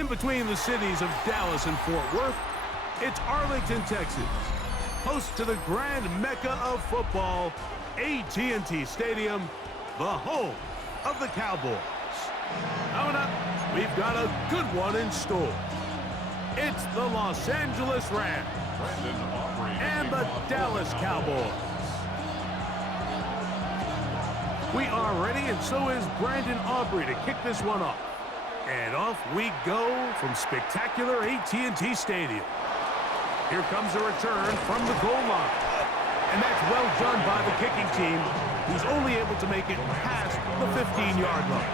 In between the cities of Dallas and Fort Worth, it's Arlington, Texas, host to the grand mecca of football, AT&T Stadium, the home of the Cowboys. Coming up, we've got a good one in store. It's the Los Angeles Rams and the Dallas Cowboys. We are ready, and so is Brandon Aubrey to kick this one off. And off we go from spectacular AT&T Stadium. Here comes a return from the goal line. And that's well done by the kicking team, who's only able to make it past the 15-yard line.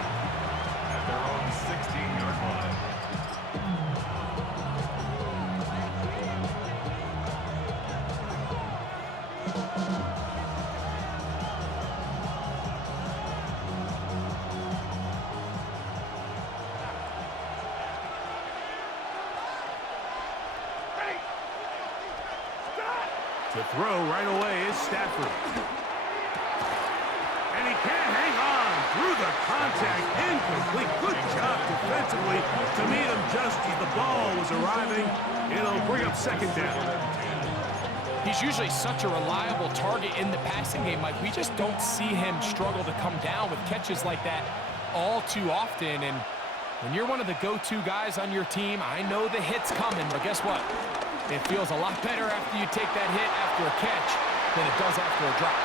At their own 16-yard line. To throw right away is Stafford. And he can't hang on through the contact. Incomplete. Good job defensively to meet him just as the ball was arriving. It'll bring up second down. He's usually such a reliable target in the passing game, Mike. We just don't see him struggle to come down with catches like that all too often. And when you're one of the go-to guys on your team, I know the hit's coming, but guess what? It feels a lot better after you take that hit after a catch than it does after a drop.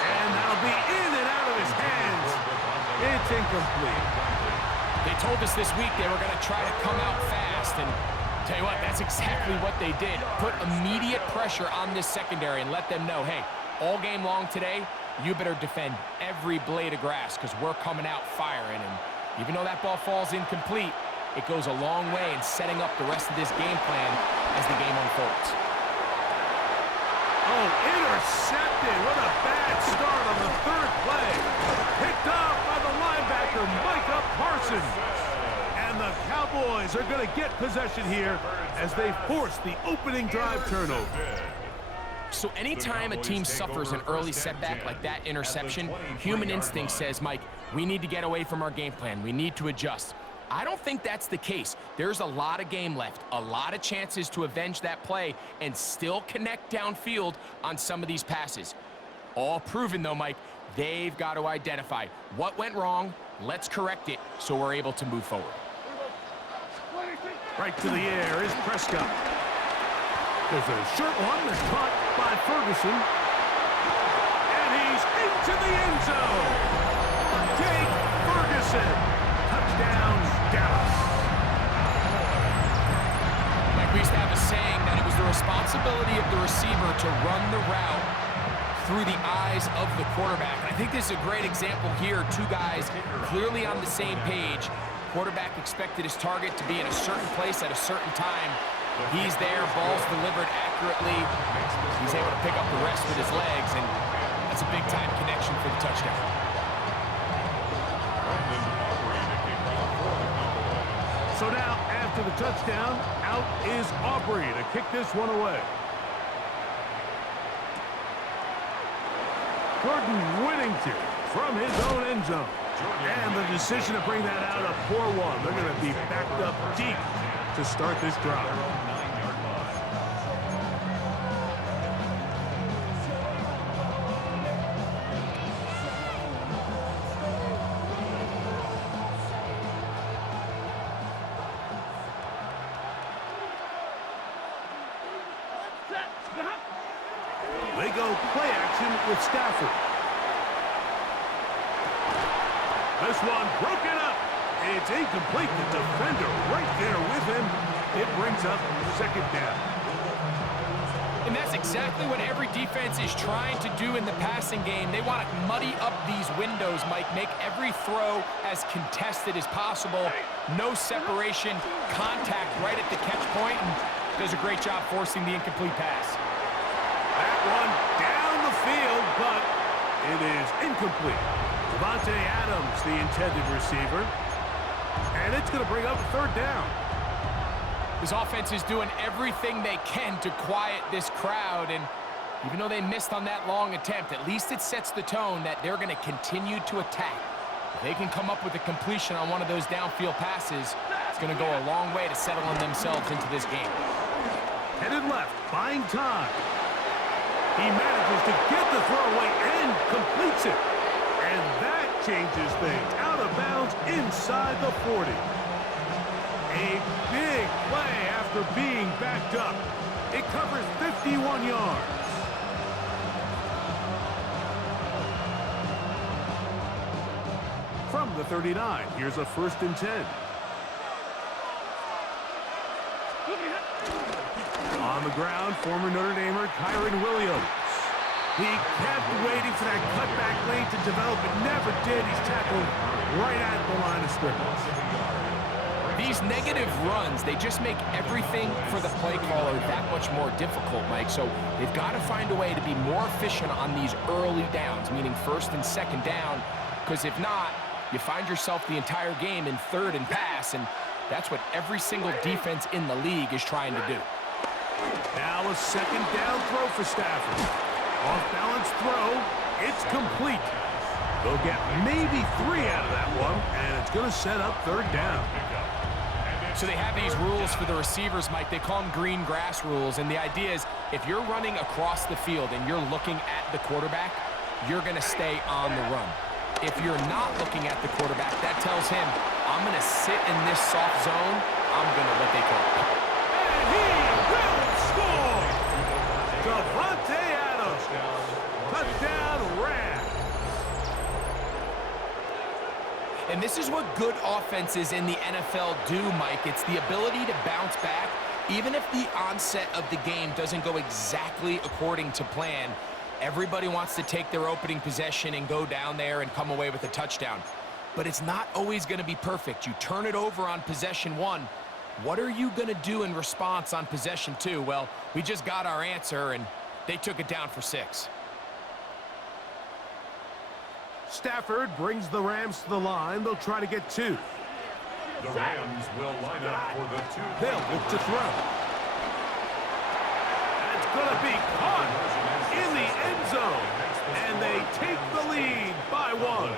And that'll be in and out of his hands. It's incomplete. They told us this week they were going to try to come out fast, and tell you what, that's exactly what they did. Put immediate pressure on this secondary and let them know, hey, all game long today, you better defend every blade of grass because we're coming out firing. And even though that ball falls incomplete, it goes a long way in setting up the rest of this game plan as the game unfolds. Oh, intercepted. What a bad start on the third play. Picked off by the linebacker, Micah Parsons. And the Cowboys are going to get possession here as they force the opening drive turnover. So anytime a team suffers an early setback like that interception, human instinct says, Mike, we need to get away from our game plan. We need to adjust. I don't think that's the case. There's a lot of game left, a lot of chances to avenge that play and still connect downfield on some of these passes. All proven, though, Mike, they've got to identify what went wrong, let's correct it so we're able to move forward. Right to the air is Prescott. There's a short one that's caught by Ferguson. And he's into the end zone. Jake Ferguson. Touchdown, Dallas. Like we used to have a saying that it was the responsibility of the receiver to run the route through the eyes of the quarterback. And I think this is a great example here. Two guys clearly on the same page. Quarterback expected his target to be in a certain place at a certain time. He's there, ball's delivered accurately. He's able to pick up the rest with his legs, and that's a big-time connection for the touchdown. So now, after the touchdown, out is Aubrey to kick this one away. Jordan Whittington from his own end zone. And the decision to bring that out, a poor one. They're going to be backed up deep to start this drive. They go play action with Stafford. This one broken up. It's incomplete. The defender right there with him. It brings up second down. And that's exactly what every defense is trying to do in the passing game. They want to muddy up these windows, Mike, make every throw as contested as possible. No separation, contact right at the catch point, and does a great job forcing the incomplete pass. That one down the field, but it is incomplete. Devontae Adams, the intended receiver. And it's going to bring up a third down. This offense is doing everything they can to quiet this crowd, and even though they missed on that long attempt, at least it sets the tone that they're going to continue to attack. If they can come up with a completion on one of those downfield passes, It's going to go a long way to settling themselves into this game. Headed left, buying time. He manages to get the throw away and completes it. And that changes things. Out of bounds inside the 40. A big play after being backed up. It covers 51 yards. From the 39, here's a 1st and 10. On the ground, former Notre Damer Kyron Williams. He kept waiting for that cutback lane to develop, but never did. He's tackled right at the line of scrimmage. These negative runs, they just make everything for the play caller that much more difficult, Mike. So they've got to find a way to be more efficient on these early downs, meaning 1st and 2nd down, because if not, you find yourself the entire game in 3rd and pass, and that's what every single defense in the league is trying to do. Now a 2nd down throw for Stafford. Off-balance throw. It's complete. They'll get maybe 3 out of that one, and it's going to set up 3rd down. So they have these rules for the receivers, Mike. They call them green grass rules, and the idea is if you're running across the field and you're looking at the quarterback, you're going to stay on the run. If you're not looking at the quarterback, that tells him, I'm going to sit in this soft zone. I'm going to what they call it. And he will score! Davante Adams. Touchdown, Rams. And this is what good offenses in the NFL do, Mike. It's the ability to bounce back, even if the onset of the game doesn't go exactly according to plan. Everybody wants to take their opening possession and go down there and come away with a touchdown. But it's not always going to be perfect. You turn it over on possession 1. What are you going to do in response on possession 2? Well, we just got our answer, and they took it down for 6. Stafford brings the Rams to the line. They'll try to get 2. The Rams will line up for the 2. They'll look to throw. That's going to be caught in the end zone. And they take the lead by 1.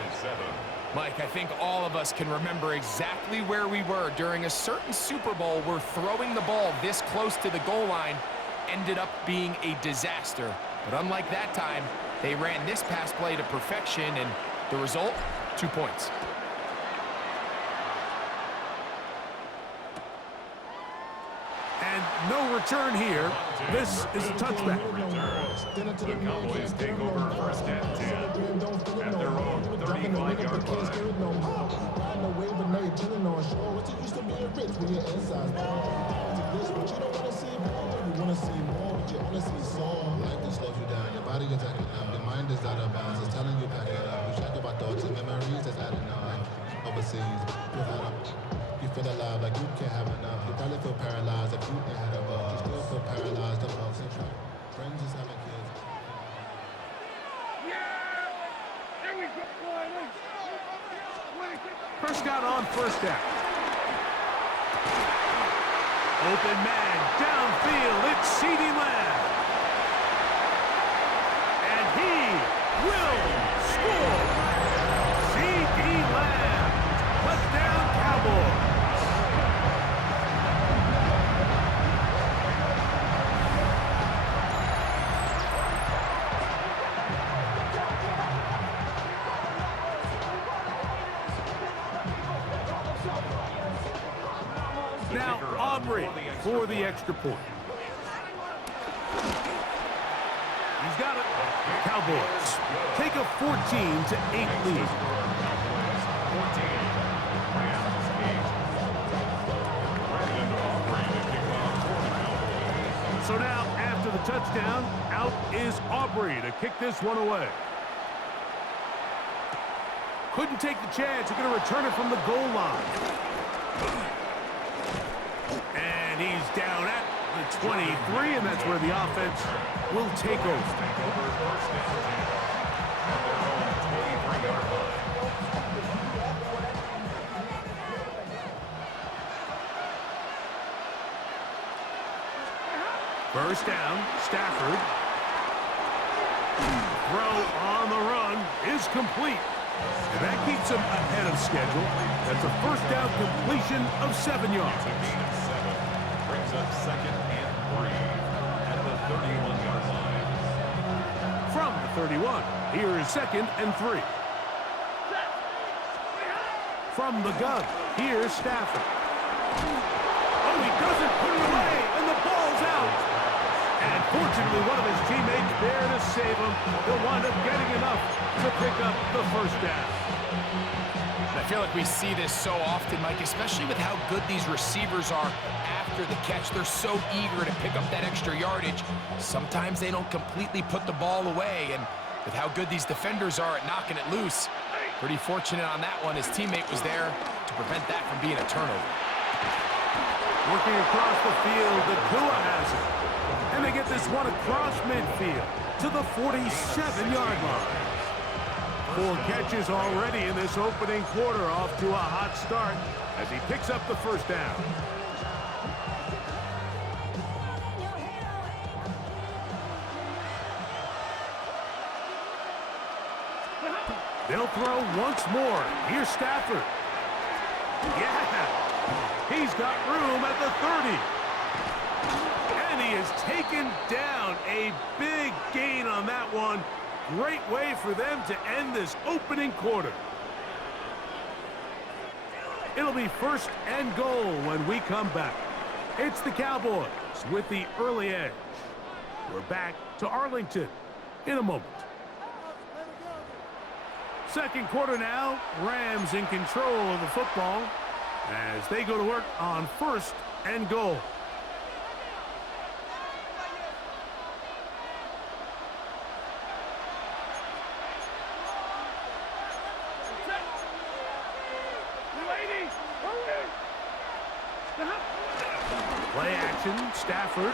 Mike, I think all of us can remember exactly where we were during a certain Super Bowl where throwing the ball this close to the goal line ended up being a disaster. But unlike that time, they ran this pass play to perfection, and the result, 2 points. And no return here. This is a touchback. The Cowboys take over 1st and 10 at their own 35-yard Body is acting up, your mind is out of bounds, it's telling you pack it up. You check about thoughts and memories that's adding up, like overseas. You feel alive like you can't have enough. You probably feel paralyzed if you ain't had a buzz. You still feel paralyzed about central. Friends is having kids. Prescott on 1st down. Open man downfield. It's CeeDee Lamb. Will score. CeeDee Lamb. Touchdown, Cowboys. Now Aubrey for the extra point. He's got it. Cowboys take a 14-8 lead. So now, after the touchdown, out is Aubrey to kick this one away. Couldn't take the chance. He's going to return it from the goal line. And he's down at the 23, and that's where the offense will take over. First down, Stafford. Throw on the run is complete. And that keeps him ahead of schedule. That's a first down completion of 7 yards. It's a gain of 7. Brings up 2nd and 3 at the 31-yard line. From the 31, here is 2nd and 3. From the gun, here's Stafford. Oh, he doesn't put it away, and the ball's out. And fortunately, one of his teammates there to save him. He'll wind up getting enough to pick up the first down. I feel like we see this so often, Mike, especially with how good these receivers are after the catch. They're so eager to pick up that extra yardage. Sometimes they don't completely put the ball away, and with how good these defenders are at knocking it loose, pretty fortunate on that one. His teammate was there to prevent that from being a turnover. Working across the field, the Tua has it. And they get this one across midfield to the 47-yard line. 4 catches already in this opening quarter, off to a hot start as he picks up the first down. They'll throw once more. Here's Stafford. Yeah, he's got room at the 30. And he is taken down. A big gain on that one. Great way for them to end this opening quarter. It'll be 1st and goal when we come back. It's the Cowboys with the early edge. We're back to Arlington in a moment. Second quarter now, Rams in control of the football as they go to work on 1st and goal. Play action, Stafford.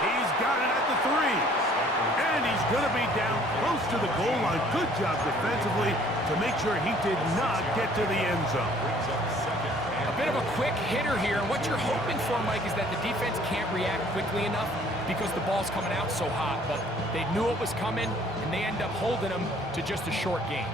He's got it at the 3. And he's going to be down close to the goal line. Good job defensively to make sure he did not get to the end zone. A bit of a quick hitter here. And what you're hoping for, Mike, is that the defense can't react quickly enough because the ball's coming out so hot. But they knew it was coming, and they end up holding him to just a short gain.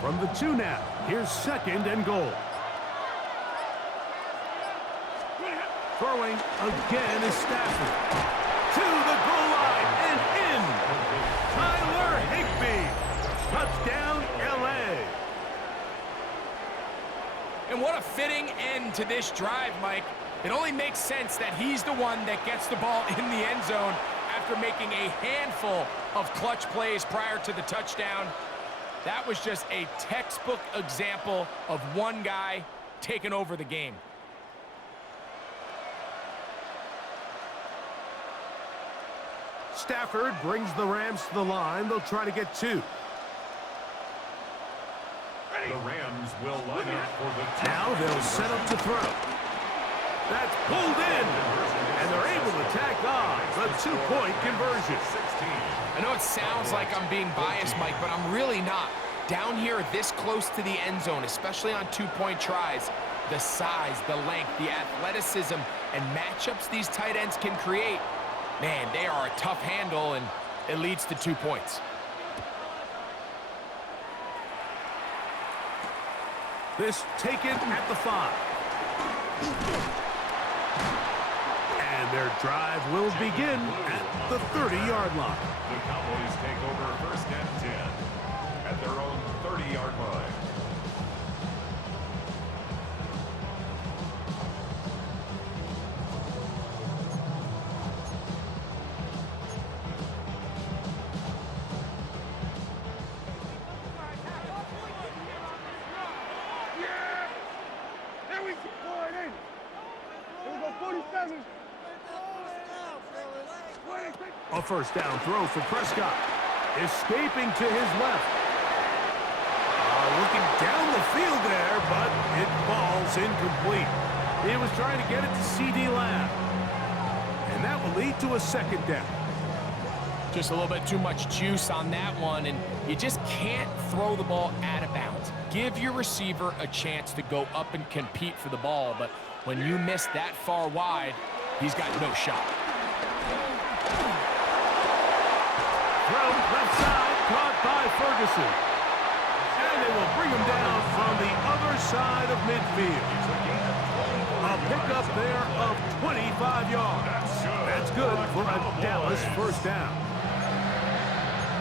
From the 2 now, here's 2nd and goal. Throwing again is Stafford. To the goal line and in. Tyler Higbee. Touchdown, L.A. And what a fitting end to this drive, Mike. It only makes sense that he's the one that gets the ball in the end zone after making a handful of clutch plays prior to the touchdown. That was just a textbook example of one guy taking over the game. Stafford brings the Rams to the line. They'll try to get 2. The Rams will line up for the 2. Now they'll set up to throw. That's pulled in, and they're able to tack on the 2-point conversion. 16. I know it sounds like I'm being biased, Mike, but I'm really not. Down here this close to the end zone, especially on 2-point tries, the size, the length, the athleticism, and matchups these tight ends can create, man, they are a tough handle, and it leads to 2 points. This taken at the 5. And their drive will begin at the 30-yard line. The Cowboys take over 1st and 10 at their own 30-yard line. A first down throw for Prescott. Escaping to his left. Looking down the field there, but it falls incomplete. He was trying to get it to C.D. Lamb. And that will lead to a second down. Just a little bit too much juice on that one, and you just can't throw the ball out of bounds. Give your receiver a chance to go up and compete for the ball, but when you miss that far wide, he's got no shot. Throw left side, caught by Ferguson. And they will bring him down from the other side of midfield. A pickup there of 25 yards. That's good for a Dallas first down.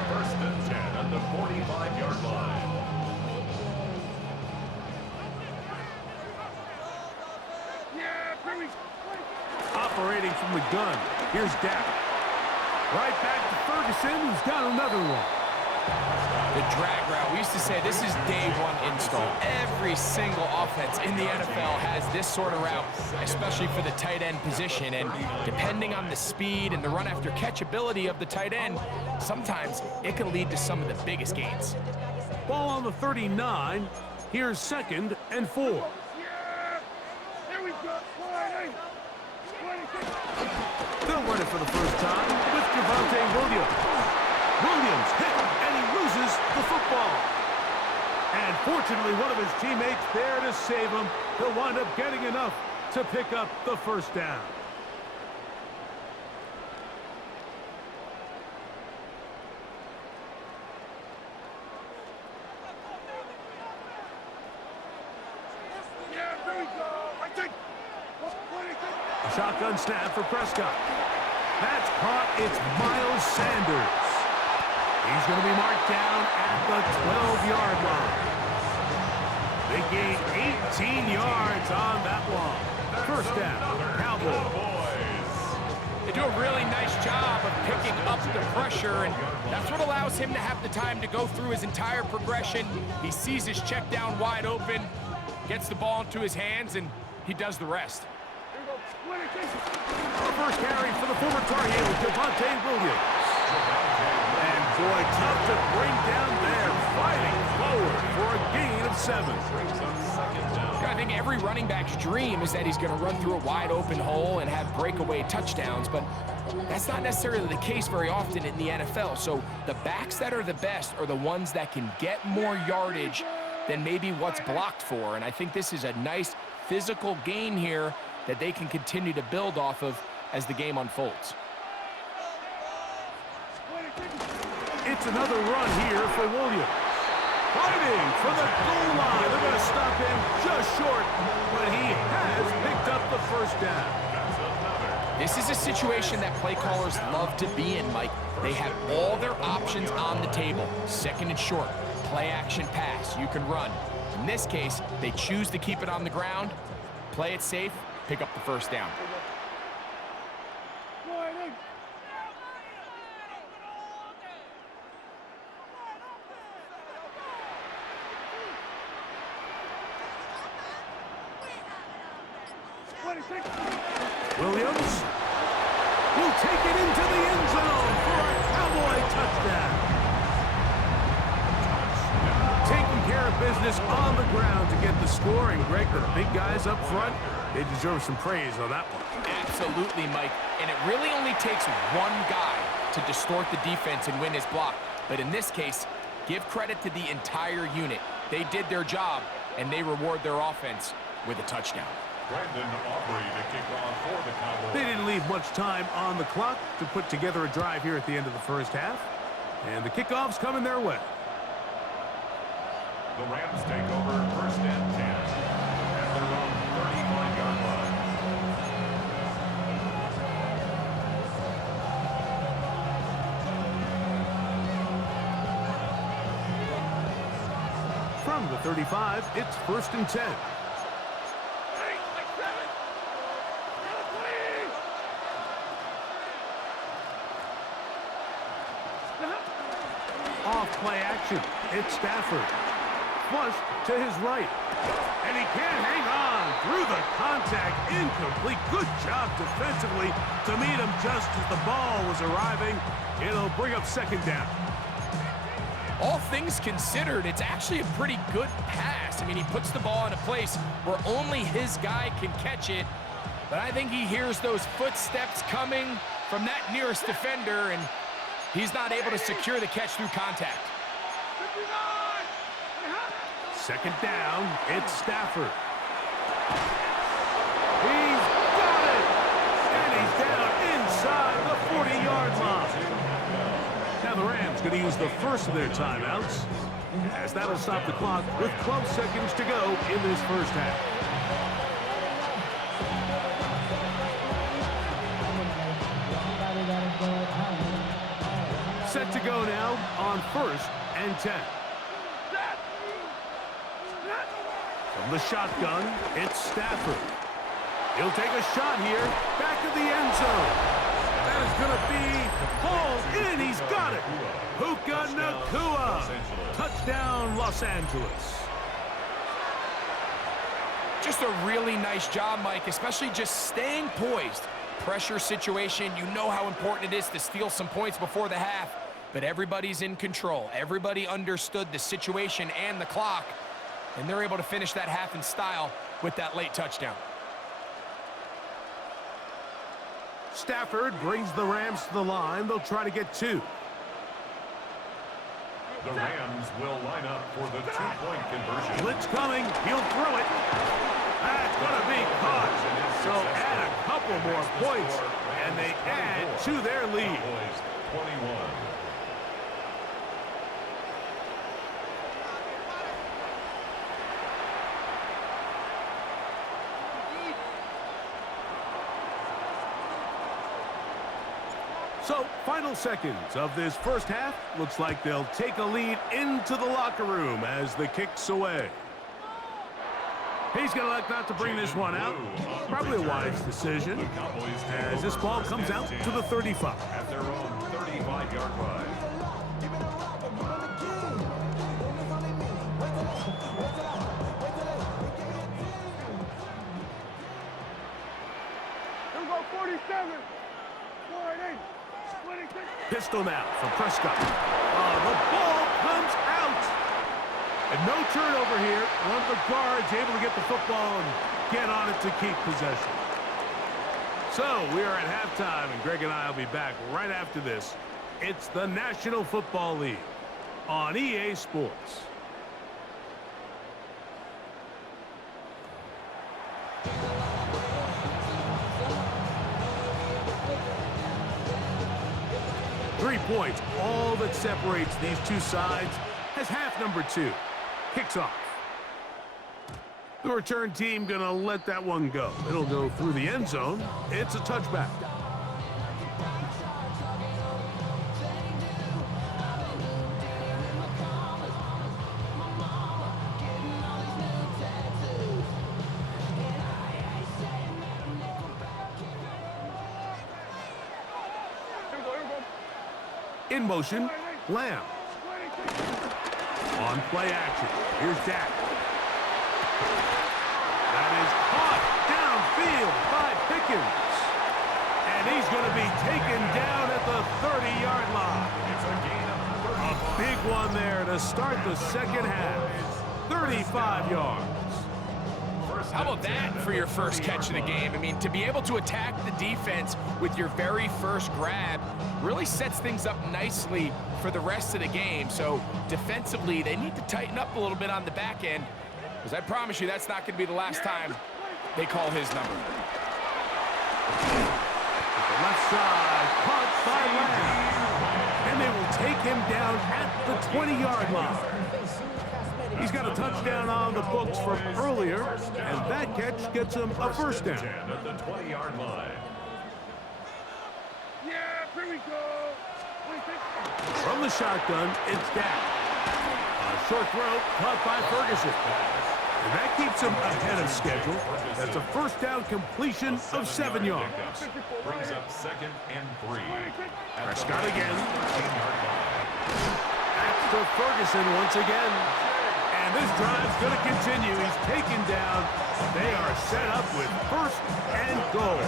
First and 10 at the 45-yard line. Operating from the gun, here's Dak. Right back to Ferguson, who's got another one. The drag route, we used to say this is day one install. Every single offense in the NFL has this sort of route, especially for the tight end position. And depending on the speed and the run after catch ability of the tight end, sometimes it can lead to some of the biggest gains. Ball on the 39. Here's 2nd and 4. They'll run it for the first time with Javonte Williams. Williams hit, and he loses the football. And fortunately, one of his teammates there to save him. He'll wind up getting enough to pick up the first down. Shotgun snap for Prescott. That's caught. It's Miles Sanders. He's going to be marked down at the 12-yard line. They gain 18 yards on that one. First down, Cowboys. They do a really nice job of picking up the pressure, and that's what allows him to have the time to go through his entire progression. He sees his check down wide open, gets the ball into his hands, and he does the rest. First carry for the former Tar Heel, Javonte Williams. And boy, tough to bring down there, fighting forward for a gain of 7. I think every running back's dream is that he's going to run through a wide open hole and have breakaway touchdowns, but that's not necessarily the case very often in the NFL. So the backs that are the best are the ones that can get more yardage than maybe what's blocked for. And I think this is a nice physical gain here that they can continue to build off of as the game unfolds. It's another run here for Williams. Fighting for the goal line. They're going to stop him just short, but he has picked up the first down. This is a situation that play callers love to be in, Mike. They have all their options on the table. 2nd and short, play action pass, you can run. In this case, they choose to keep it on the ground, play it safe, pick up the first down. Williams will take it into the end zone for a Cowboy touchdown. Taking care of business on the ground to get the score. And Greg, the big guys up front, they deserve some praise on that one. Absolutely, Mike. And it really only takes one guy to distort the defense and win his block. But in this case, give credit to the entire unit. They did their job, and they reward their offense with a touchdown. Brandon Aubrey to kick off for the Cowboys. They didn't leave much time on the clock to put together a drive here at the end of the first half. And the kickoff's coming their way. The Rams take over 1st and 10 at their own 35-yard line. From the 35, it's 1st and 10. Off play action. It's Stafford. Flush to his right. And he can't hang on through the contact. Incomplete. Good job defensively to meet him just as the ball was arriving. It'll bring up 2nd down. all things considered, it's actually a pretty good pass. I mean, he puts the ball in a place where only his guy can catch it. But I think he hears those footsteps coming from that nearest defender, and he's not able to secure the catch through contact. Second down, it's Stafford. He's got it! And he's down inside the 40-yard line. Now the Rams going to use the first of their timeouts, as that'll stop the clock with 12 seconds to go in this first half. Set to go now on 1st and 10. From the shotgun, it's Stafford. He'll take a shot here, back to the end zone. That is going to be hauled in. He's got it. Puka Nacua. Touchdown, Los Angeles. Just a really nice job, Mike, especially just staying poised. Pressure situation, you know how important it is to steal some points before the half, but everybody's in control. Everybody understood the situation and the clock, and they're able to finish that half in style with that late touchdown. Stafford brings the Rams to the line. They'll try to get 2. The Rams will line up for the 2-point conversion. Blitz coming. He'll throw it. That's going to be caught. So add a couple more points, and they add to their lead. 21. So, final seconds of this first half. Looks like they'll take a lead into the locker room as the kick's away. He's going to elect not to bring this one out. Probably a wise decision as this ball comes out to the 35. At their own 35-yard line. Pistol now from Prescott. The ball comes out. And no turnover here. One of the guards able to get the football and get on it to keep possession. So we are at halftime, and Greg and I will be back right after this. It's the National Football League on EA Sports. Points, all that separates these two sides, as half number 2 kicks off. The return team gonna let that one go. It'll go through the end zone. It's a touchback. In motion, Lamb. On play action, here's Dak. That is caught downfield by Pickens. And he's going to be taken down at the 30-yard line. A big one there to start the second half. 35 yards. How about that for your first catch of the game? I mean, to be able to attack the defense with your very first grab really sets things up nicely for the rest of the game. So defensively, they need to tighten up a little bit on the back end, because I promise you that's not going to be the last time they call his number. The left side, caught by Lamb. And they will take him down at the 20-yard line. He's got a touchdown on the books from earlier, and that catch gets him a first down. At the 20-yard line. From the shotgun, it's Dak. A short throw caught by Ferguson. And that keeps him ahead of schedule. That's a first down completion of 7 yards. Brings up 2nd and 3. Prescott again. That's to Ferguson once again. And this drive's going to continue. He's taken down. They are set up with 1st and goal.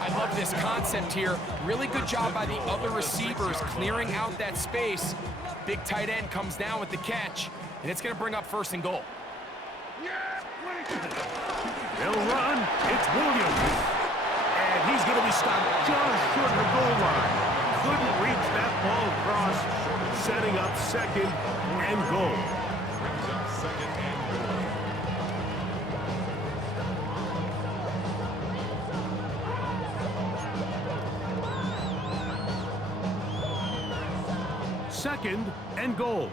I love this concept here. Really good job by the other receivers clearing out that space. Big tight end comes down with the catch, and it's going to bring up 1st and goal. They'll run. It's Williams. And he's going to be stopped just short of the goal line. Couldn't reach that ball across, setting up 2nd and goal. Brings up 2nd and goal. 2nd and goal.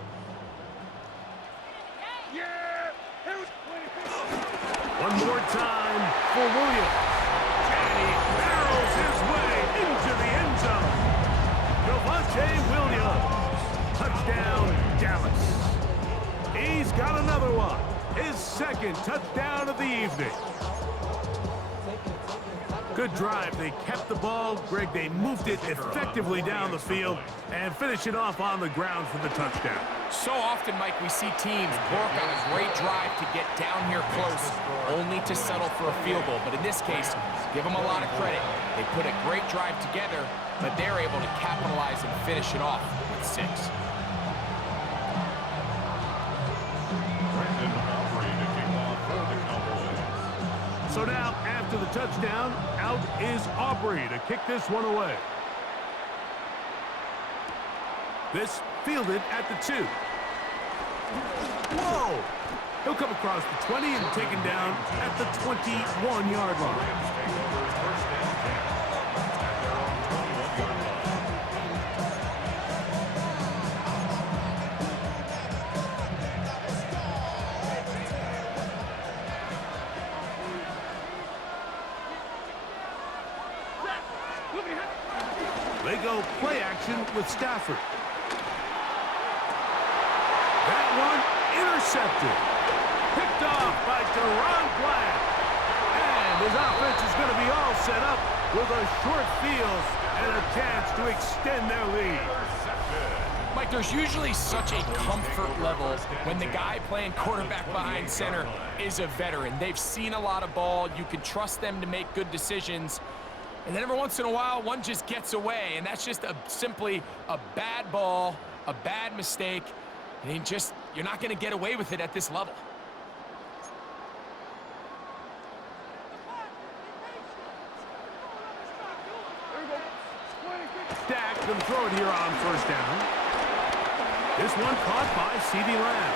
One more time for Williams. And he barrels his way into the end zone. Javonte Williams. Touchdown, Dallas. He's got another one. His 2nd touchdown of the evening. Good drive. They kept the ball. Greg, they moved it effectively down the field and finish it off on the ground for the touchdown. So often, Mike, we see teams work on a great drive to get down here close, only to settle for a field goal. But in this case, give them a lot of credit. They put a great drive together, but they're able to capitalize and finish it off with 6. So now, after the touchdown, out is Aubrey to kick this one away. This fielded at the 2. Whoa! He'll come across the 20 and taken down at the 21-yard line. They go play action with Stafford. That one intercepted. Picked off by Deron Black. And his offense is going to be all set up with a short field and a chance to extend their lead. Mike, there's usually such a comfort level when the guy playing quarterback behind center is a veteran. They've seen a lot of ball. You can trust them to make good decisions. And then every once in a while, one just gets away, and that's just simply a bad ball, a bad mistake, and you're not going to get away with it at this level. Dak can throw it here on 1st down. This one caught by CeeDee Lamb.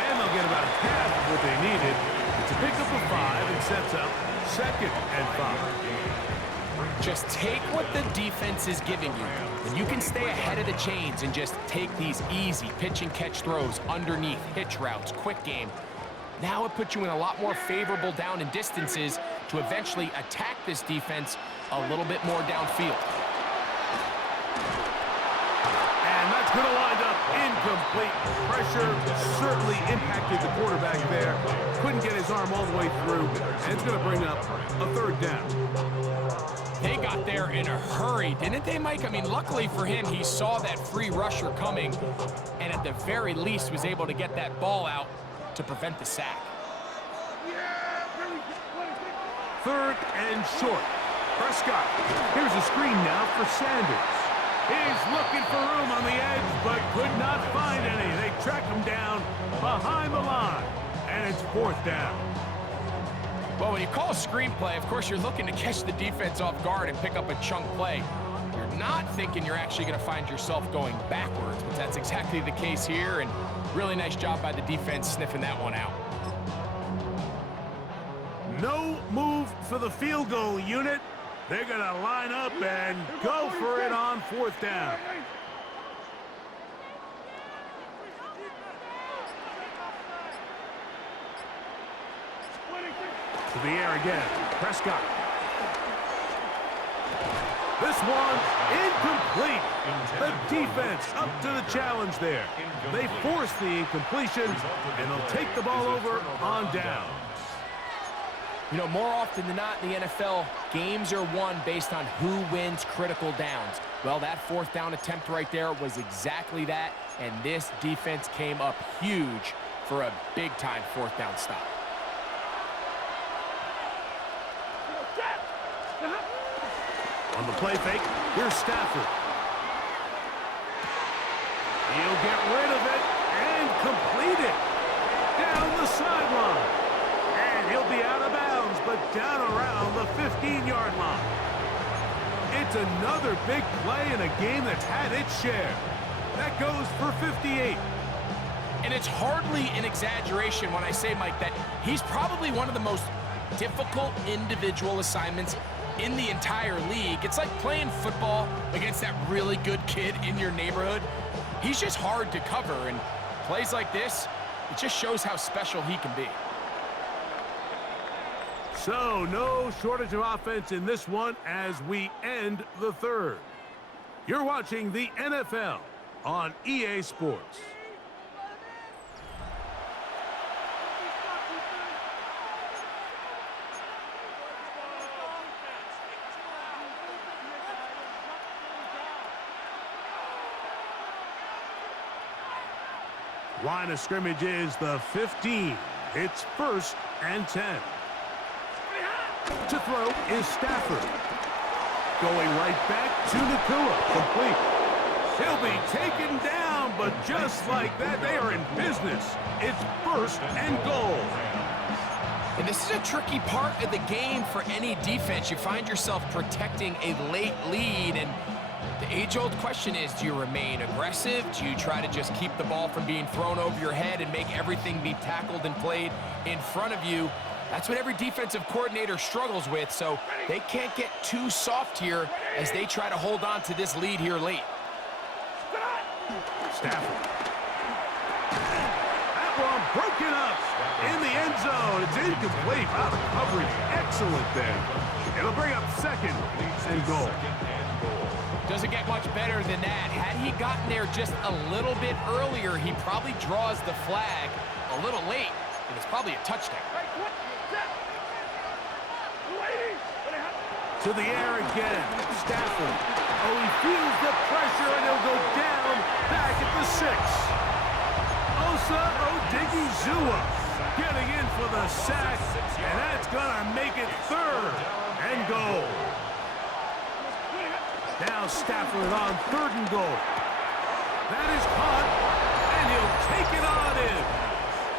And they'll get about half of what they needed. It's a pickup of 5 and sets up 2nd and 5. Just take what the defense is giving you. When you can stay ahead of the chains and just take these easy pitch and catch throws underneath, hitch routes, quick game, now it puts you in a lot more favorable down and distances to eventually attack this defense a little bit more downfield. And that's going to wind up incomplete. Pressure certainly impacted the quarterback there. Couldn't get his arm all the way through. And it's going to bring up a 3rd down. They got there in a hurry, didn't they, Mike? I mean, luckily for him, he saw that free rusher coming and at the very least was able to get that ball out to prevent the sack. 3rd and short. Prescott. Here's a screen now for Sanders. He's looking for room on the edge, but could not find any. They track him down behind the line, and it's 4th down. Well, when you call a screenplay, of course, you're looking to catch the defense off guard and pick up a chunk play. You're not thinking you're actually going to find yourself going backwards, but that's exactly the case here, and really nice job by the defense sniffing that one out. No move for the field goal unit. They're going to line up and go for it on 4th down. To the air again. Prescott. This one incomplete. The defense up to the challenge there. They force the incompletion, and they'll take the ball over on down. You know, more often than not in the NFL, games are won based on who wins critical downs. Well, that 4th down attempt right there was exactly that, and this defense came up huge for a big-time 4th down stop. On the play fake, here's Stafford. He'll get rid of it and complete it. Down the sideline. And he'll be out of bounds, but down around the 15-yard line. It's another big play in a game that's had its share. That goes for 58. And it's hardly an exaggeration when I say, Mike, that he's probably one of the most difficult individual assignments in the entire league. It's like playing football against that really good kid in your neighborhood. He's just hard to cover, and plays like this, it just shows how special he can be. So, no shortage of offense in this one as we end the third. You're watching the NFL on EA Sports. Line of scrimmage is the 15. It's 1st and 10. To throw is Stafford. Going right back to Nakua. Complete. He'll be taken down, but just like that, they are in business. It's 1st and goal. And this is a tricky part of the game for any defense. You find yourself protecting a late lead, and the age-old question is, do you remain aggressive? Do you try to just keep the ball from being thrown over your head and make everything be tackled and played in front of you? That's what every defensive coordinator struggles with, so they can't get too soft here as they try to hold on to this lead here late. Stafford. That one broken up in the end zone. It's incomplete. Wow, the coverage excellent there. It'll bring up 2nd and goal. Doesn't get much better than that. Had he gotten there just a little bit earlier, he probably draws the flag a little late, and it's probably a touchdown. To the air again. Stafford. Oh, he feels the pressure, and he'll go down back at the 6. Osa Odigizua getting in for the sack, and that's going to make it 3rd and goal. Now Stafford on 3rd and goal. That is caught, and he'll take it on in.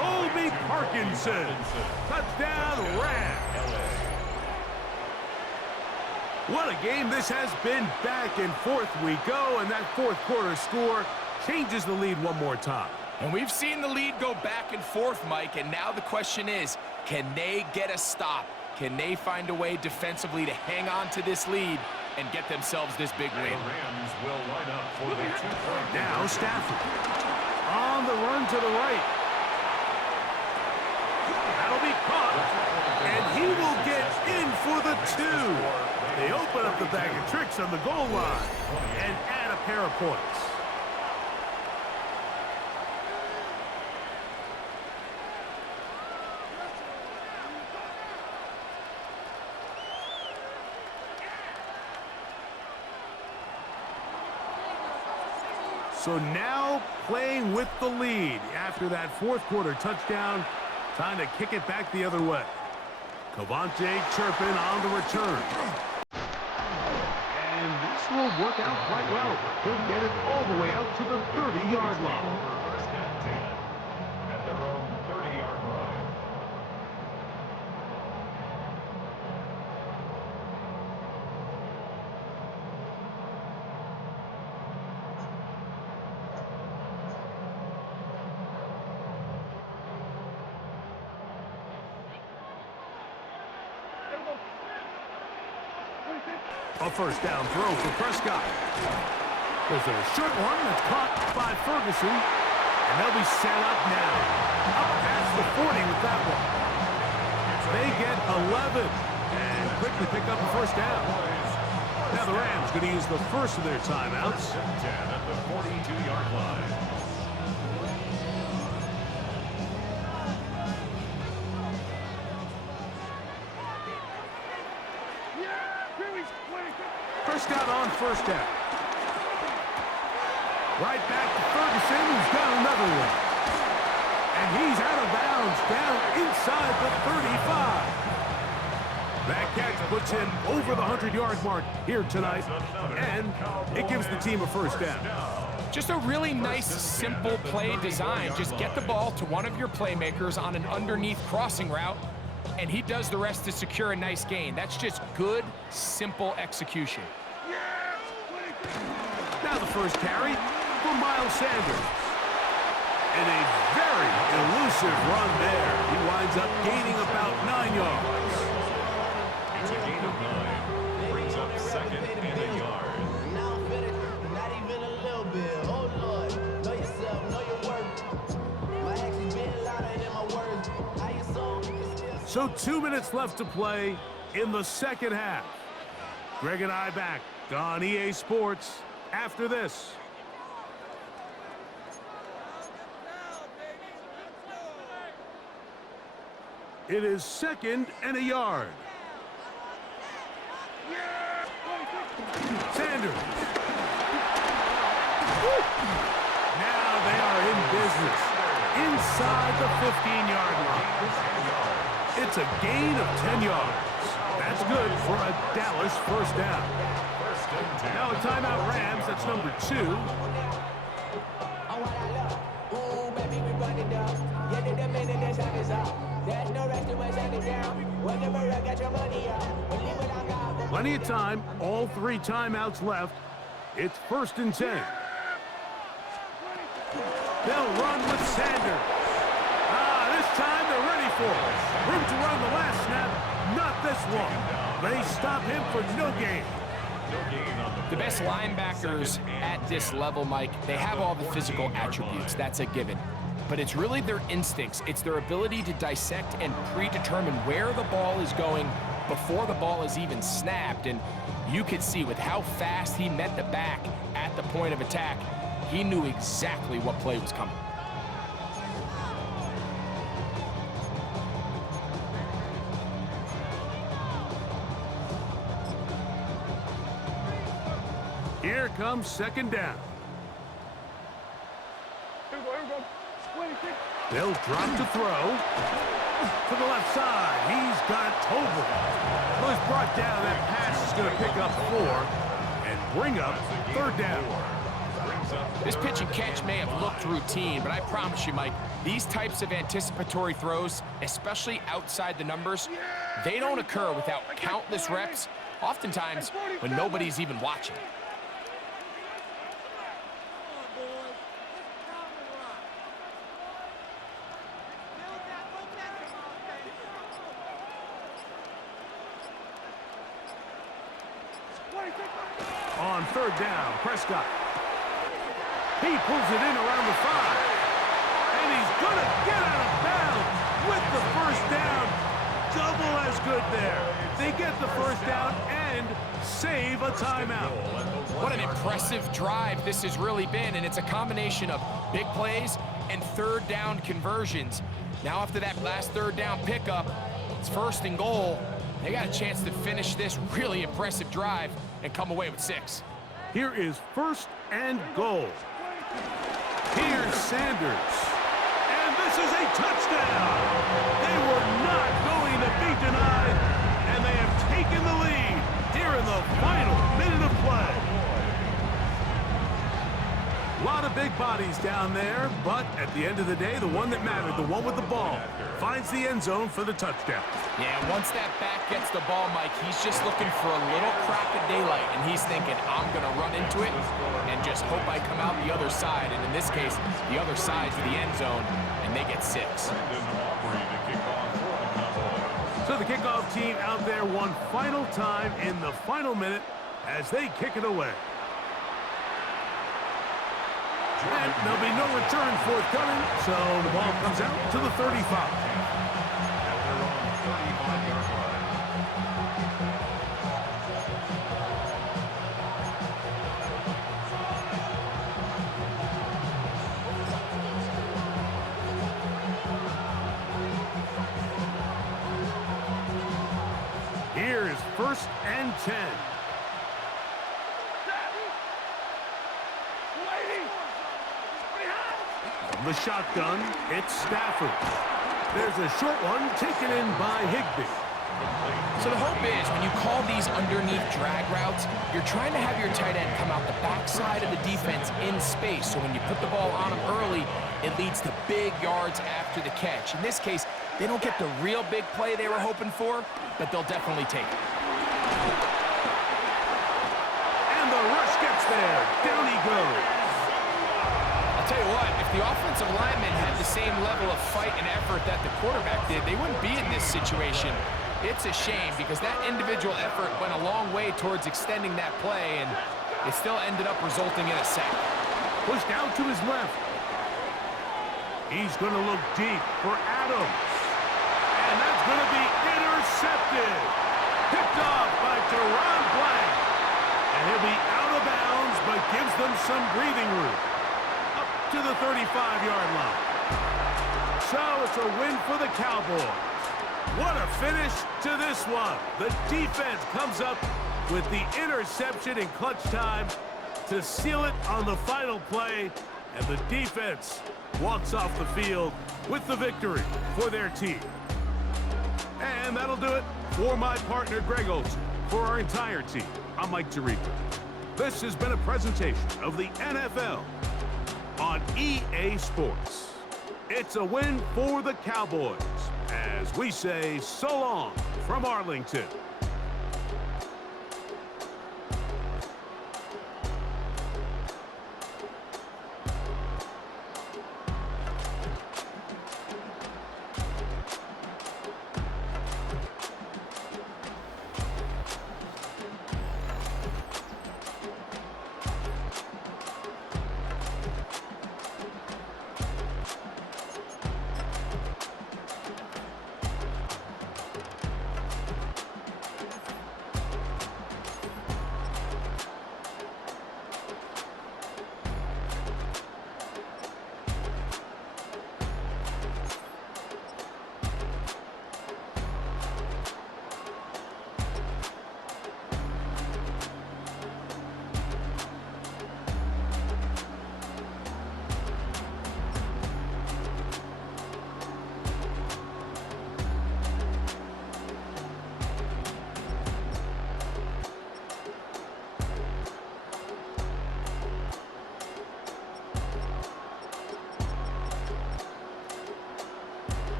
Colby Parkinson. Touchdown, Rams. What a game this has been. Back and forth we go, and that 4th quarter score changes the lead one more time. And we've seen the lead go back and forth, Mike, and now the question is, can they get a stop? Can they find a way defensively to hang on to this lead and get themselves this big win? The Rams will line up for the 2-point. Now Stafford on the run to the right. That'll be caught, and he will get in for the 2. They open up the bag of tricks on the goal line and add a pair of points. So now playing with the lead after that 4th quarter touchdown, time to kick it back the other way. Cavante Turpin on the return. And this will work out quite well. He'll get it all the way out to the 30-yard line. 1st and 10 at their own 30-yard line. A 1st down throw for Prescott. There's a short one that's caught by Ferguson, and they'll be set up now. Up past the 40 with that one. They get 11 and quickly pick up the 1st down. Now the Rams going to use the first of their timeouts. 1st and 10 at the 42-yard line. Prescott on 1st down. Right back to Ferguson, who's got another one. And he's out of bounds down inside the 35. That catch puts him over the 100-yard mark here tonight, and it gives the team a 1st down. Just a really nice, simple play design. Just get the ball to one of your playmakers on an underneath crossing route, and he does the rest to secure a nice gain. That's just good, simple execution. Now the first carry for Miles Sanders. And a very elusive run there. He winds up gaining about 9 yards. It's a gain of 9. Brings up second and a yard. Now I'm finished, not even a little bit. Oh Lord, know yourself, know your worth. My actions being louder than my words. How you So 2 minutes left to play in the second half. Greg and I back on EA Sports after this. It is second and a yard. Sanders. Now they are in business inside the 15-yard line. It's a gain of 10 yards. That's good for a Dallas first down. Now a timeout Rams. That's number 2. Plenty of time. All 3 timeouts left. It's 1st and 10. They'll run with Sanders. This time they're ready for it. Room to run the last snap. Not this one. They stop him for no gain. The best linebackers at this level, Mike, they have all the physical attributes. That's a given. But it's really their instincts. It's their ability to dissect and predetermine where the ball is going before the ball is even snapped. And you could see with how fast he met the back at the point of attack, he knew exactly what play was coming. Here comes second down. They'll drop to throw. To the left side, he's got Tobin. Well, he's brought down. That pass is going to pick up 4 and bring up 3rd down. This pitch and catch may have looked routine, but I promise you, Mike, these types of anticipatory throws, especially outside the numbers, they don't occur without countless reps, oftentimes when nobody's even watching. On 3rd down, Prescott. He pulls it in around the 5. And he's going to get out of bounds with the first down. Double as good there. They get the first down and save a timeout. What an impressive drive this has really been, and it's a combination of big plays and 3rd down conversions. Now after that last 3rd down pickup, it's 1st and goal. They got a chance to finish this really impressive drive and come away with 6. Here is 1st and goal. Here's Sanders. And this is a touchdown. They were not going to be denied, and they have taken the lead here in the final minute of play. A lot of big bodies down there, but at the end of the day, the one that mattered, the one with the ball, finds the end zone for the touchdown. Yeah, once that back gets the ball, Mike, he's just looking for a little crack of daylight, and he's thinking, I'm going to run into it and just hope I come out the other side. And in this case, the other side's the end zone, and they get 6. So the kickoff team out there one final time in the final minute as they kick it away. And there'll be no return forthcoming, so the ball comes out to the 35. Here is 1st and 10. From the shotgun, it's Stafford. There's a short one taken in by Higbee. So the hope is when you call these underneath drag routes, you're trying to have your tight end come out the backside of the defense in space. So when you put the ball on him early, it leads to big yards after the catch. In this case, they don't get the real big play they were hoping for, but they'll definitely take it. And the rush gets there. Down he goes. I'll tell you what, if the offensive linemen had the same level of fight and effort that the quarterback did, they wouldn't be in this situation. It's a shame because that individual effort went a long way towards extending that play, and it still ended up resulting in a sack. Pushed out to his left. He's going to look deep for Adams. And that's going to be intercepted. Picked off by Teron Blank. And he'll be out of bounds, but gives them some breathing room. Up to the 35-yard line. So it's a win for the Cowboys. What a finish to this one. The defense comes up with the interception in clutch time to seal it on the final play. And the defense walks off the field with the victory for their team. And that'll do it for my partner, Greg Olson. For our entire team, I'm Mike Tirico. This has been a presentation of the NFL on EA Sports. It's a win for the Cowboys, as we say so long from Arlington.